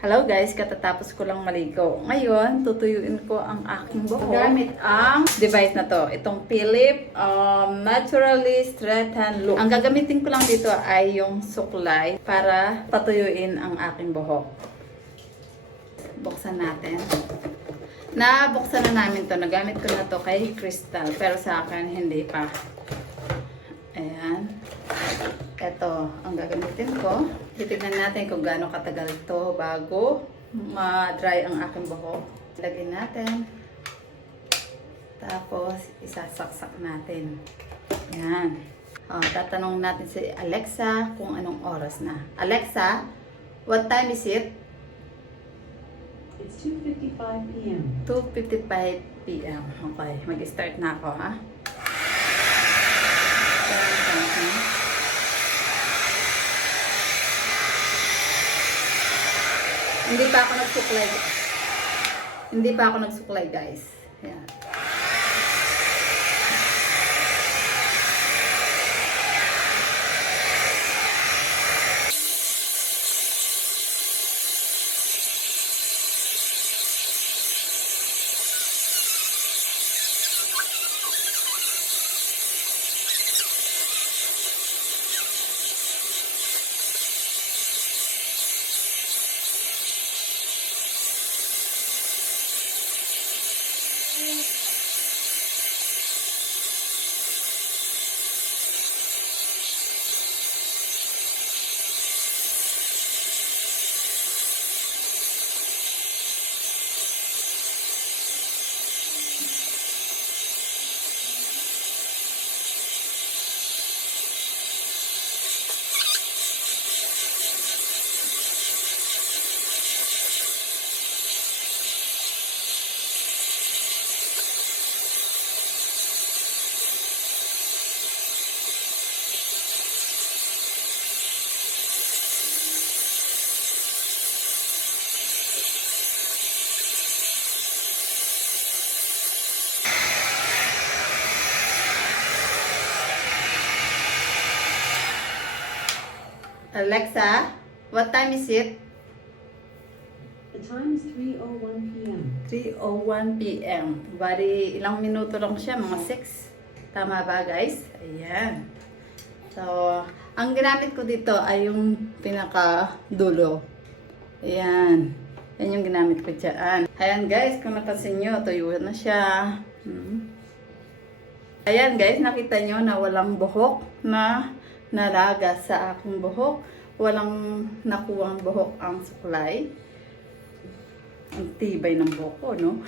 Hello guys, katatapos ko lang maligo. Ngayon, tutuyuin ko ang aking buhok gamit ang device na to. Itong Philips Naturally Straighten Look. Ang gagamitin ko lang dito ay yung suklay para patuyuin ang aking buhok. Buksan natin. Nabuksan na namin to. Nagamit ko na to kay Crystal. Pero sa akin, hindi pa. Ayan. Ito ang gagamitin ko. Titignan natin kung gaano katagal ito bago ma-dry ang aking buhok. Lagyan natin. Tapos, isasaksak natin. Yan. Tatanong natin si Alexa kung anong oras na. Alexa, what time is it? It's 2:55 p.m. 2:55 p.m. Okay, mag-start na ako, ha? Hindi pa ako nagsuklay. Hindi pa ako nagsuklay, guys. Ayan. Alexa, what time is it? The time is 3:01 p.m. 3:01 p.m. Bali, ilang minuto lang siya, mga 6. Tama ba, guys? Ayan. So, ang ginamit ko dito ay yung pinaka-dulo. Ayan. Yan yung ginamit ko dyan. Ayan, guys, kung napansin nyo, tuyuhan na siya. Ayan, guys, nakita nyo na walang buhok na nalaga sa aking buhok. Walang nakuwang buhok ang suklay. Ang tibay ng buhok ko, no?